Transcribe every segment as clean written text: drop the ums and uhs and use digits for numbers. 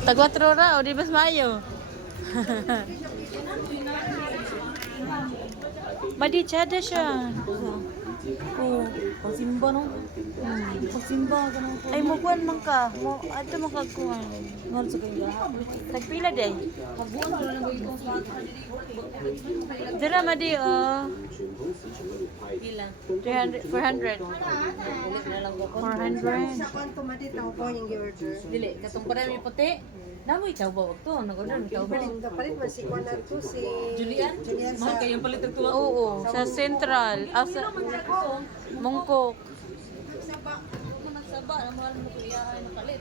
Tag-4 ra o di mas maayo. Maditsada siya. Oo, pagsimba no? Pagsimba ka no? Ay mo kuan man ka. Mo ato mo kagkuan. Ngal sa kanya. Tagpila day. Pagbuon ko lang itong sa Dira madi pila. 300 400. Ulit na lang ko. 400. Sa kwanto mati tao ko yung gi-order. Dili, katong para may puti. Namoy ikaw ba to? Nag-order ikaw ba? Kapalit man si Kwan to si Julian? Julian Mahal sa kayong palit ito. Oo, sa Central. Ah, sa Mongkok. Nagsaba, ang mahal mo ko iya ay nakalit.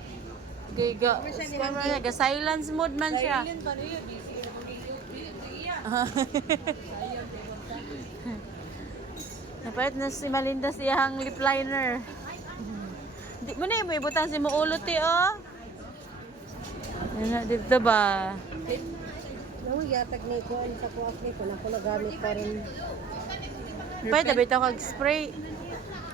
Ga silence mode man siya. Silent pa niya, busy na mag-iya. Napalit na si Malinda siyang lip liner. Di mo na mo ibutang si Muulot oh. Yan dito ba? Nang yatag ni Kwan sa kuwas ni ko na ko nagamit pa rin. Pwede ba ito kag-spray?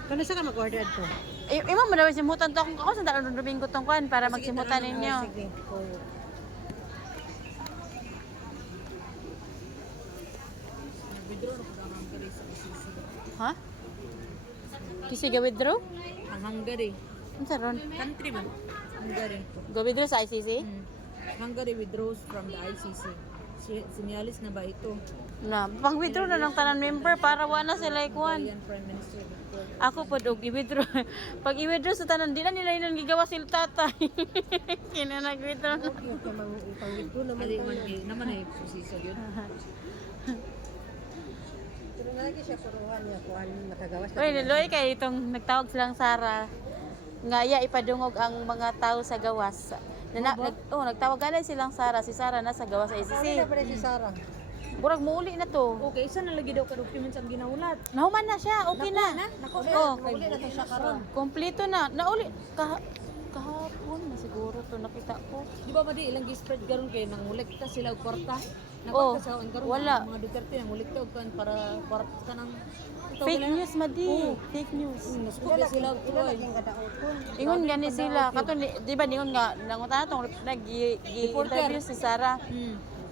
Kano sa ka mag-order to? Imo mo daw simutan to kung ako sa daan Domingo tong kwan para magsimutan ninyo. Sige. Oo. Withdraw na ko ang Hungary sa ICC. Ha? Kisi ga withdraw? Ang Hungary. Unsa ron? Country ba? Hungary. Go withdraw sa ICC? Hungary withdraws from the ICC. Sinyalis na ba ito? Na, pang withdraw na ng tanan member para wala sila ikuan. Korean Prime Minister Victor. Ako po og i-withdraw. Pag i-withdraw sa tanan di na nila inon gigawa sila tatay. Kina nag-withdraw na. Yung kamang ipangit ko naman Ali tayo. man kay naman ay susisa yun. Pero lagi siya puruhan niya kuan nakagawas. Uy, Loy kay itong nagtawag silang Sara. Nga iya ipadungog ang mga tao sa gawas. Nagtawag ganun silang Sara. Si Sara na sa gawas sa Ano ICC. na ba si Sarah? Burag muuli na to. Okay, isa na lagi daw ka documents ang ginaulat. Nahuman na siya. Okay na. Nako Oh, Uli na to siya karon. kompleto na. Nauli. Kahapon na siguro to nakita ko. Di ba madi ilang gi-spread garon kay nang ulikta sila og kwarta. Oh, Nakita sa ang karon wala. mga Duterte nang ulikta og kan para kwarta ka nang Fake news madi. Fake news. Nasuko sila og Ila tuwa. laging kadaoton. Ingon gani sila. Katon di ba ningon nga nangutan tong nag-interview si Sara.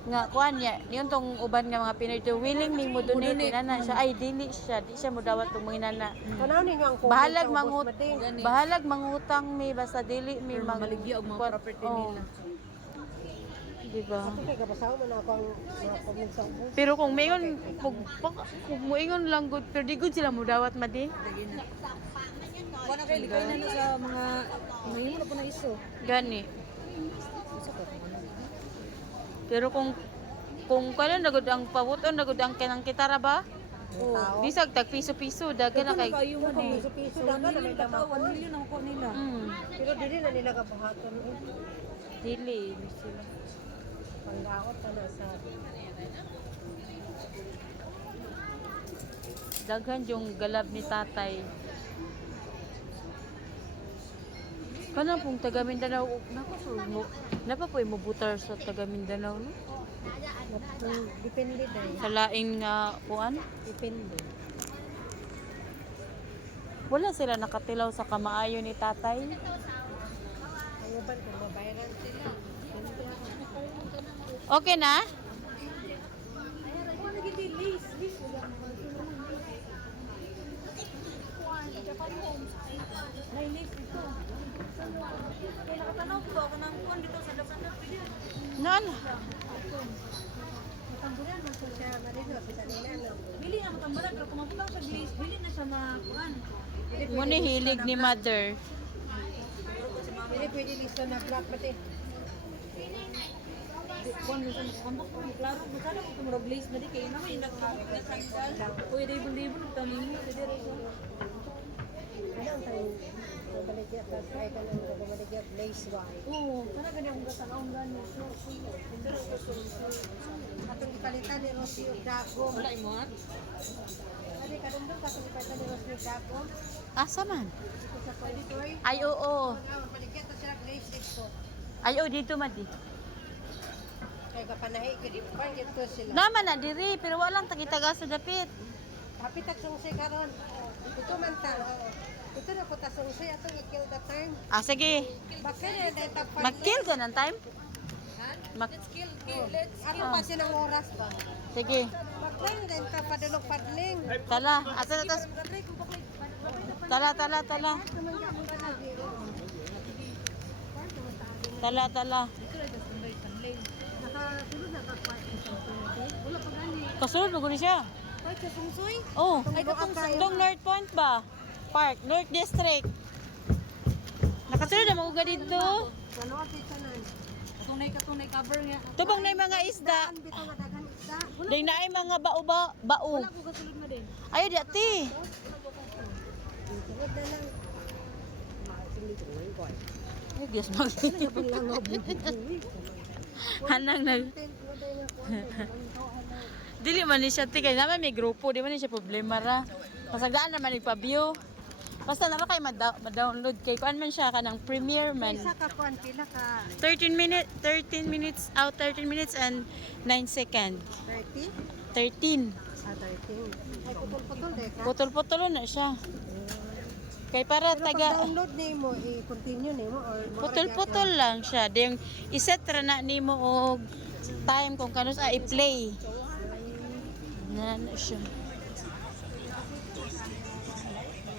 Nga kuan niya niyon tong uban nga mga Pinoy to willing ning mo donate na siya ay dili siya di siya mo dawat tong nana. Tanaw ninyo ang comment Bahalag sa mangut ubos, Madi. bahalag mangutang mi basta dili mi Maligya og mga property nila. Di ba? Ito kay kabasaw mo na ako ang mga comment sa ubos. Pero kung mayon kung moingon lang good pero di good sila mo dawat madi. Lagi na. Wala kay likay na sa mga mahimo na po na iso. Gani. Isa ka kung ano. Pero kung kailan nagud ang pabuton nagud ang kanang kitara ba? Tao. Bisag tag piso-piso dagan na kay Kayo man eh. piso-piso So, dagan 1 na may million damag. tao, 1 million ang ko nila. Pero dili na nila kabuhaton. Dili sila. Panglaot na na sa Daghan yung galab ni tatay. Kana pong taga Mindanao, napa po mo butar sa taga Mindanao no? depende dai. Sa laing nga kuan, Depende. wala sila nakatilaw sa kamaayo ni tatay. Ang uban kung mabayaran sila. Okay na? Kaya nakatanaw ko ako ng kuwan dito sa Dasanda. Nan, Matambulan man po siya marino sa kanila. Bili na matambalan pero kung maputang sa glaze, bili na siya na kuwan. mo ni hilig ni mother. Pwede pwede listo na black pati. Kuwan mo siya nakambok ko. Klaro, masala ko tumuro glaze na di kayo naman yung nagkamot na sandal. Kuya ibon-ibon, nagtanin mo. Pwede rin siya. Ano ang tayo? Baligya pa try ka lang ng baligya lace wine. Oo, sana ganyan akong katanawang gano'n. Atong ipalitan ni Rosie og dago. Wala mo ha? Ani kadung dong katong ipalitan ni Rosie og dago. Asa man? Ito sa corridor. Ay oo. Baligya ta sila lace dito. Ay oo dito madi. Kaya kapanahi kadi pa dito sila. Naman na diri pero walang takitaga sa dapit. Happy tak sungsi karon. Ito man ta. Ito na ko ta sungsi atong i-kill the time. Ah sige. Bakit na dahil tagpan. Mag-kill ko ng time. Let's kill. Let's Ano pa silang oras ba? Sige. Padling din ka, padulog padling. Tala. Asa na tas? Tala. Naman ka mong kanadi. Tala. Nakasulod na ka-park isang tuloy. Wala pa gani. Kasunod mo guni siya. Ay, kasungsoy? Oh. Ay, katong Itong North Point ba? Park, North District. Nakasunod na mga dito. Ano at itanan? Katunay cover nga. Tubang na yung mga isda. Ang bitaw nga daghan isda. Dahil na yung mga bao. Wala ko kasulod na din. Ayaw di ati. Tungod na lang. Ay, Diyos mag. Langaw bubuwi. Hanang nag... Dili man ni siya tigay naman may grupo, di man ni siya problema ra. Pasagdaan naman nagpa-view. Basta na kay ma-download kay kuan man siya kanang Premiere man. Isa ka kuan pila ka 13 minutes out 13 minutes and 9 seconds. 30? 13. Ah, 13. Ay, putol-putol de ka. Putol-putol na siya. Kay para Pero taga pag download nimo, i-continue nimo or putol-putol lang siya. Ding iset ra na nimo og time kung kanus i-play. Na siya.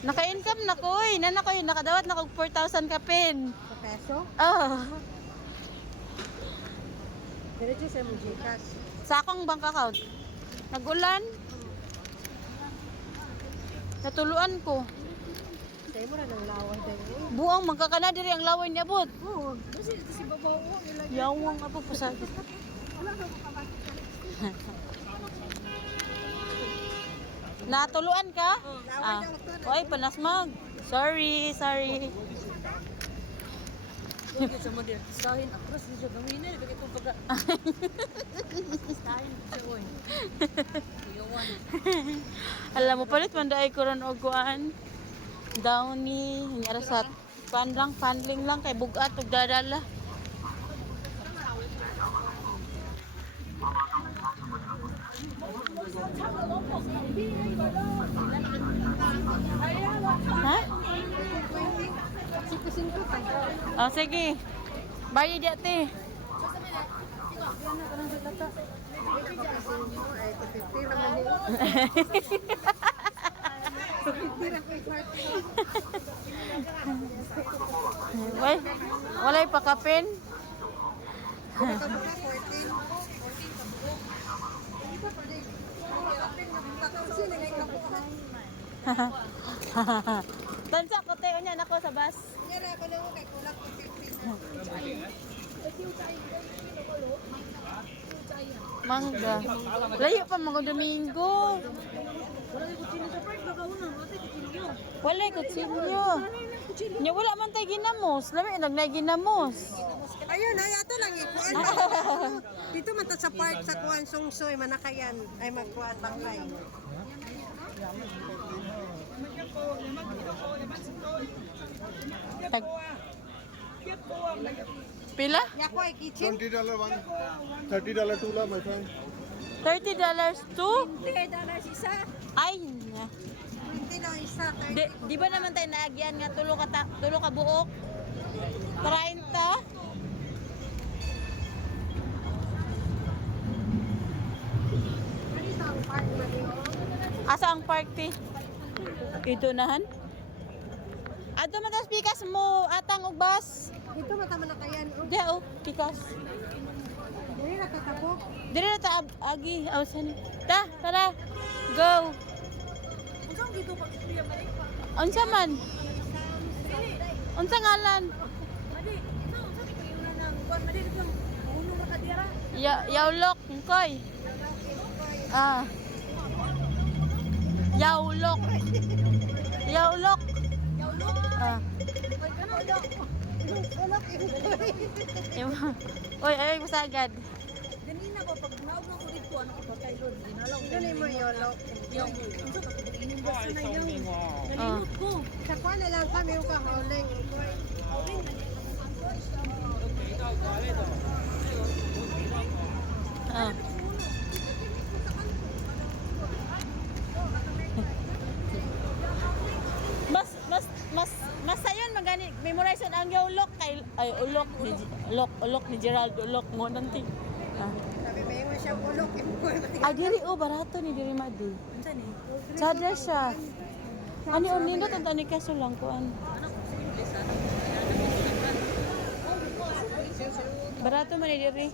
Naka-income na ko eh. Nakadawat na kog 4,000 ka pin. Sa peso? Oh. Diretso sa mong Gcash. Sa akong bank account. Nagulan. Natuluan ko. Sa imo ra nang laway dayo. Buang magkakana diri ang laway ni abot. Oo. Si babaw ko nila. Yawang abot pasag. Natuluan ka? Ah. Oy, panas mag. Sorry. Huwag sa model. Sahin. Akros di siya gaminin. Kaya itong pagka. Sahin siya oy. Kuyawan. Alam mo palit man daay ko ron og kuan. Downy, nyara sa pandling lang kay bugat ug dadala. Ha? Sipo-simpo pa. Oh, sige. Bayad di ate. Ay, 50 naman yun. Walay pa kapin. Ito ba 14? Tansa ko tayo niya nako sa bus. Nga ako na kay kulak ko 15. Mangga. Layo pa mga Domingo. Wala ko kutsilyo sa park. Nakauna. Ate kutsilyo. Walay kutsilyo. Nya wala man tay ginamos. Lami nagnay ginamos. Ayun, ay ato lang ikuan. Dito man ta sa park sa kuan sungsoy manakayan ay magkuan bangkay. Tag. Pila? Yako ay kitchen. $20 one, $30 two la, my friend. $30 too? $10 isa. Ay, nya. 20 na isa, 30. Di ba naman tayo naagyan nga tulo ka buok? 30? Dito ang park na yun. Asa ang party? Ito nahan? Ato man tas pikas mo atang og bus. Dito mata manakayan. Di oh, pikas. Dili na tatabok. Dire na ta agi awsan. Tara. Go. Unsa dito pag istorya ba rin? Unsa man? Unsa ngalan? Madi. Unsa di kayo na nang kuan madi dito. Uno na kadira. Yaulok, koy. Ah. Yaulok. Yaulok. Ah. Koy kana ulo. Ulok Oy, ay masagad. Ganina ko pag naog na ko dito ano ko patay doon. Ginalaw ko. Dili mo yolo. Yung unsa ka inimbas na yung. Ah. Nalimot ko. Sa kuan na lang kami yung kahuling. Ah. Mas sayon magani memorize ang yaulok kay ay ulok ulok ni Gerald, ulok mo nanti. Ah. Sabi ba yung siya bulok, Ah, diri barato ni diri madi. Unsa ni? Sadra siya. Ani nindot ang tani kaso lang kuan. Barato man ni diri.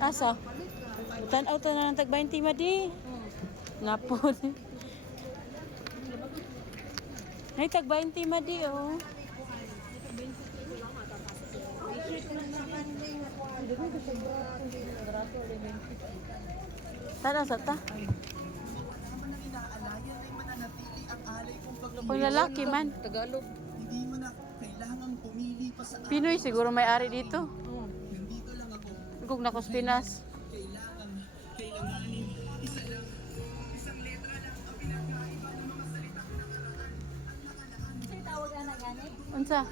Asa? Tan-aw na ng tag 20 madi. Napon. Nay tag 20 madi oh. Tara sa ta. Pag lalaki man. Tagalog. Pinoy siguro may ari dito. Kung nakos Pinas. Unsa?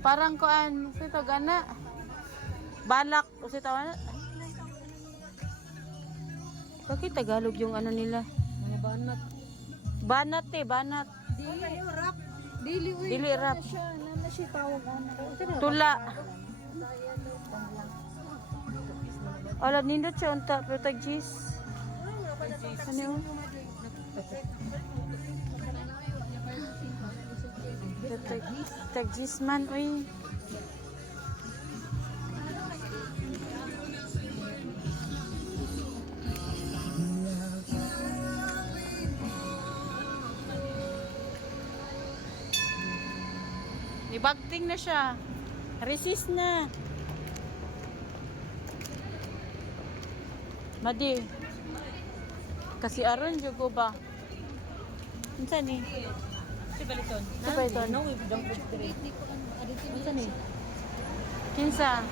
Parang kuan, sito gana. Balak, o sito gana. Bakit Tagalog yung ano nila? Mga banat. Banat banat. Dili uy. Dili rap. Na siya tawag ana. Tula. Ala nindot siya unta pero tag jis. Ano yun? Tag jis man uy. Ibagting na siya. Resist na. Madi. Kasi aron jugo ba? Unsa ni? Si baliton. Sa baliton? No, we don't put dire. Unsa ni? Kinsa?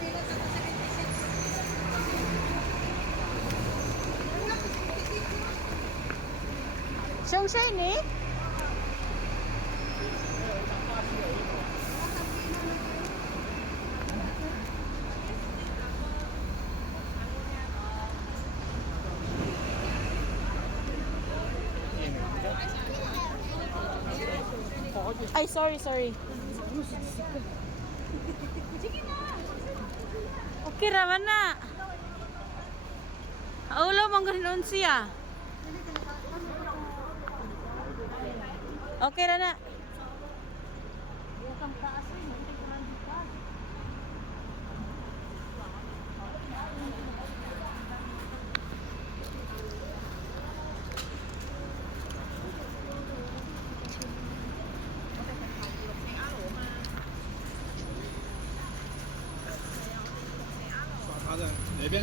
Siyang siya ni? Ay, sorry. Okay raman na. Ulo mong ganoon siya. Okay ra na.